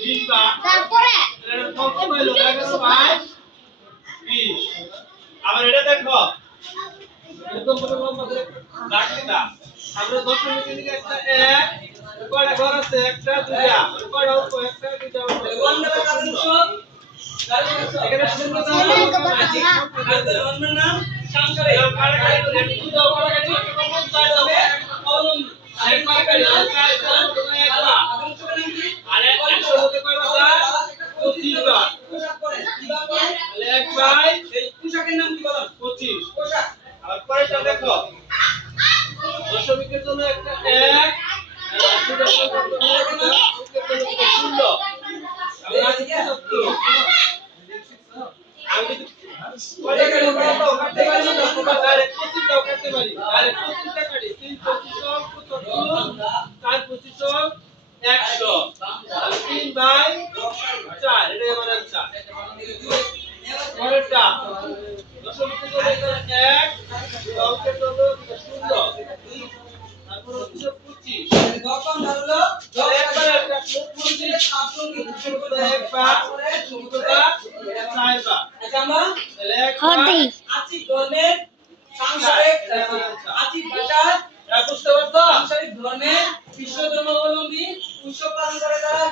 20 বার তারপরে এটা কত হলো 11 বাই 20 আবার এটা দেখো এরকম করে লম্বা করে রাখতে দাও আমরা দশমিক দিকে একটা 1 কয়টা ঘর আছে একটা দুইটা কয়টা উপ একটা দুইটা ওয়ান নাম্বার কাজ করছো এখানে শূন্য দাও আছে আর ওয়ান নাম সংসারে কাটা কাটা একটু দাও কাটা কাটা কত চাই দাও অবলম্বন আরেক কাটা কাটা একবার আরে 100 হতে কয়বার 25 বার তাহলে 1 বাই এই পোশাকের নাম কি বলো 25 পোশাক আর পরেরটা দেখো দশমিকের জন্য একটা 1 দুটো শূন্য আমি কয়টা কাটতে পারি না তোমরা ডাইরেক্ট 25 টাও কাটতে পারি ডাইরেক্ট 25 টা কাটি 3 25 75 4 25 100 3 বাই 4 এটা আমার आंसर পরেরটা দশমিকের জন্য একটা 1 দশমিকের জন্য শূন্য তারপর হচ্ছে 25 দশম ধরলো একবার একটা 25 সাতসঙ্গী দুটো একবার দুটোটা চারবার আচ্ছা আমরা তাহলে একবার আচিক ধর্মের সাংসারিক আচিক ভাষা বুঝতে পারছো সাংসারিক ধর্মের বিশ্ব ধর্মাবলম্বী উৎসব পালন করে তারা